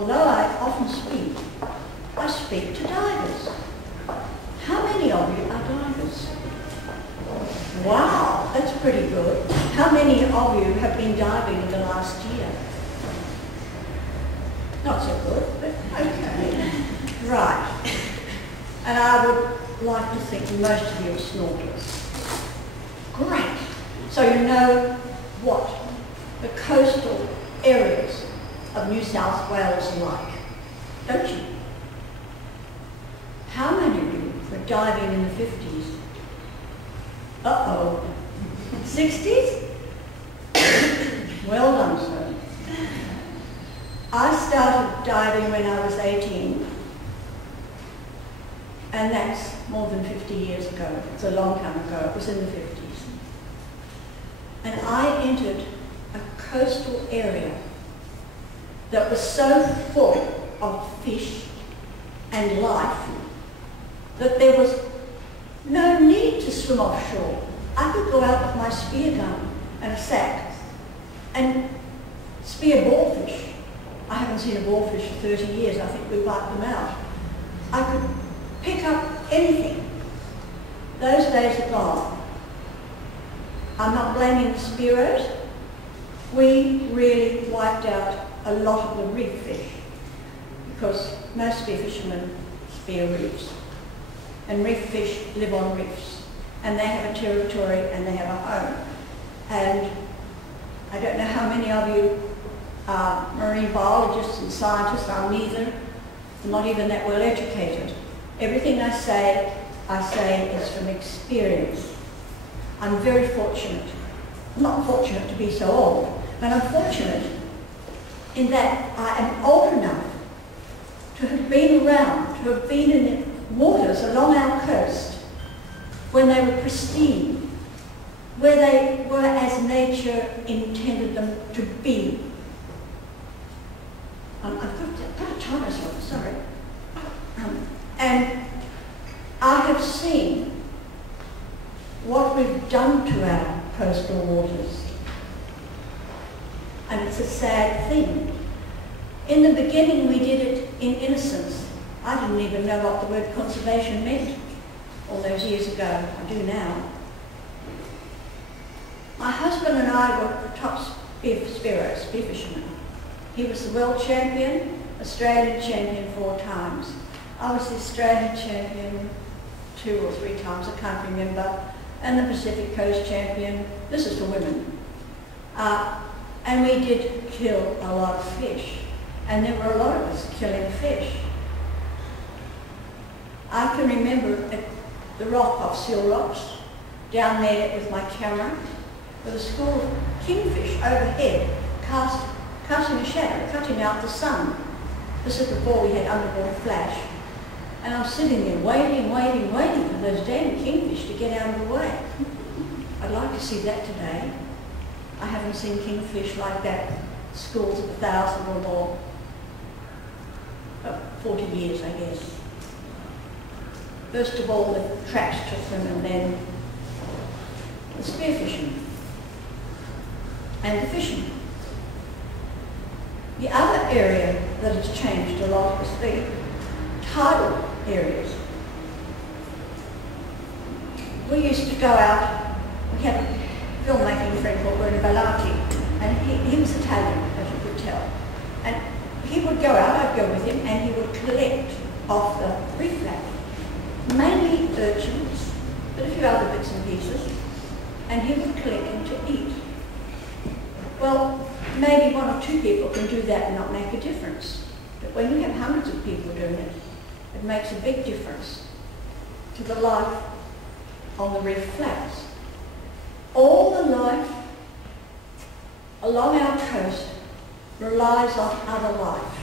although I often speak, I speak to divers. How many of you are divers? Wow, that's pretty good. How many of you have been diving in the last year? Not so good, but okay. Right. And I would like to think most of you are snorkelers. Great. So you know what the coastal areas of New South Wales are like, don't you? How many of you were diving in the 50s? Uh-oh. 60s? Well done, sir. I started diving when I was 18, and that's more than 50 years ago. It's a long time ago. It was in the 50s. And I entered a coastal area that was so full of fish and life that there was no need to swim offshore. I could go out with my spear gun and a sack and spear boarfish. I haven't seen a boarfish for 30 years. I think we wiped them out. I could pick up anything. Those days are gone. I'm not blaming the spearos. We really wiped out a lot of the reef fish because most spear fishermen spear reefs. And reef fish live on reefs. And they have a territory and they have a home. And I don't know how many of you are marine biologists and scientists. I'm neither. I'm not even that well educated. Everything I say is from experience. I'm very fortunate. I'm not fortunate to be so old, but I'm fortunate in that I am old enough to have been around, to have been in the waters along our coast when they were pristine, where they were as nature intended them to be. I've got to try myself, sorry. And I have seen what we've done to our coastal waters. And it's a sad thing. In the beginning, we did it in innocence. I didn't even know what the word conservation meant all those years ago. I do now. My husband and I were top spear fishermen. He was the world champion, Australian champion 4 times. I was the Australian champion 2 or 3 times, I can't remember, and the Pacific Coast champion. This is for women. And we did kill a lot of fish, and there were a lot of us killing fish. I can remember at the rock off Seal Rocks, down there with my camera, with a school of kingfish overhead, casting a shadow, cutting out the sun. This is before we had underwater flash. And I'm sitting there waiting for those damn kingfish to get out of the way. I'd like to see that today. I haven't seen kingfish like that, schools of 1,000 or more. 40 years, I guess. First of all, the traps took them, and then the spearfishing and the fishing. The other area that has changed a lot is the tidal areas. We used to go out, we had a filmmaking friend called Valerie, and he was Italian, as you could tell. And he would go out, I'd go with him, and he would collect off the reef flat, mainly urchins, but a few other bits and pieces, and he would collect them to eat. Well, maybe 1 or 2 people can do that and not make a difference. But when you have hundreds of people doing it, it makes a big difference to the life on the reef flats. All the life along our coast relies on other life.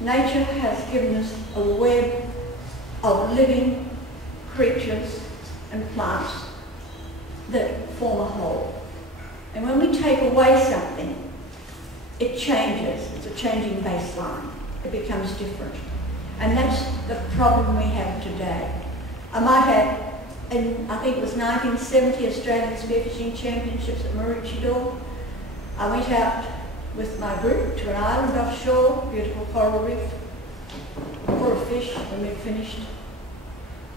Nature has given us a web of living creatures and plants that form a whole. And when we take away something, it changes. It's a changing baseline. It becomes different. And that's the problem we have today. I might have, in I think it was 1970 Australian Spearfishing Championships at Maroochydore. I went out with my group to an island offshore, beautiful coral reef, full of fish when we'd finished.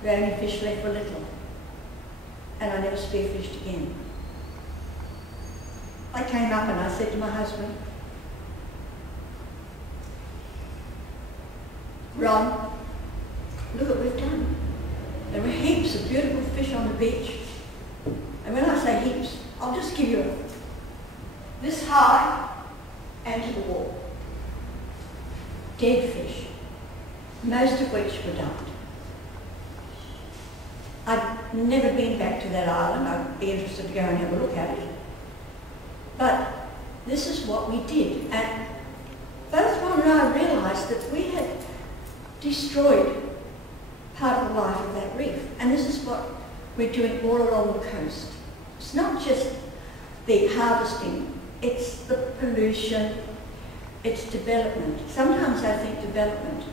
The only fish left were little. And I never spearfished again. I came up and I said to my husband, Ron, look what we've done. There were heaps of beautiful fish on the beach. And when I say heaps, I'll just give you this high and to the wall. Dead fish, most of which were dumped. I've never been back to that island. I'd be interested to go and have a look at it. But this is what we did. And both Ron and I realised that we had destroyed part of the life of that reef. And this is what we're doing all along the coast. It's not just the harvesting, it's the pollution, it's development. Sometimes I think development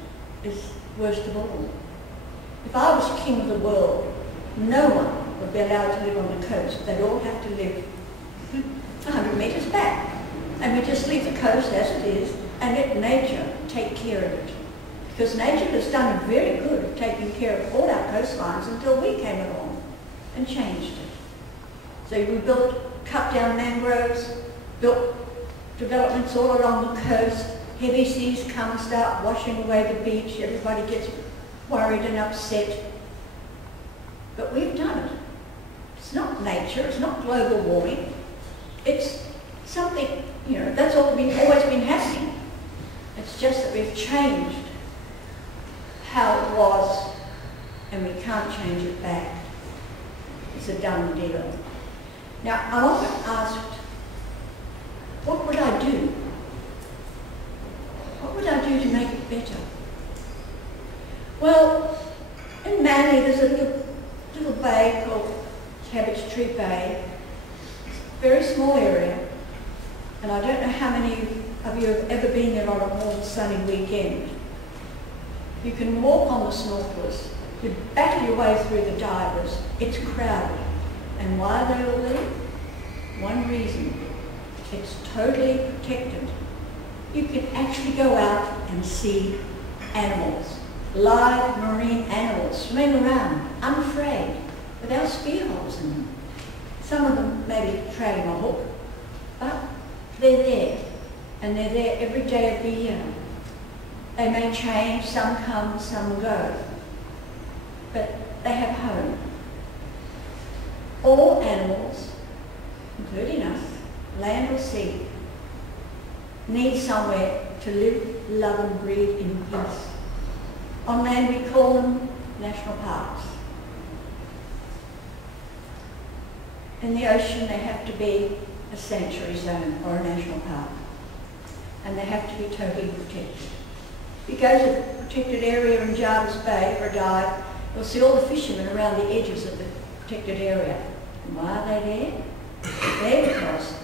is worst of all. If I was king of the world, no one would be allowed to live on the coast. They'd all have to live 100 metres back. And we just leave the coast as it is and let nature take care of it. Because nature has done very good at taking care of all our coastlines until we came along and changed it. So we cut down mangroves, built developments all along the coast. Heavy seas come, start washing away the beach. Everybody gets worried and upset. But we've done it. It's not nature, it's not global warming. It's something, that's always been happening. It's just that we've changed how it was, and we can't change it back. It's a done deal. Now, I'm often asked, what would I do? What would I do to make it better? Well, in Manly there's a little bay called Cabbage Tree Bay. It's a very small area, and I don't know how many of you have ever been there on a warm sunny weekend. You can walk on the snorkelers, you battle your way through the divers. It's crowded. And why are they all there? One reason. It's totally protected. You can actually go out and see animals, live marine animals swimming around, unafraid, without spear holes in them. Some of them may be trailing a hook, but they're there. And they're there every day of the year. They may change, some come, some go, but they have home. All animals, including us, land or sea, need somewhere to live, love and breathe in peace. On land we call them national parks. In the ocean they have to be a sanctuary zone or a national park, and they have to be totally protected. If you go to the protected area in Jarvis Bay for a dive, you'll see all the fishermen around the edges of the protected area. And why are they there? They're there because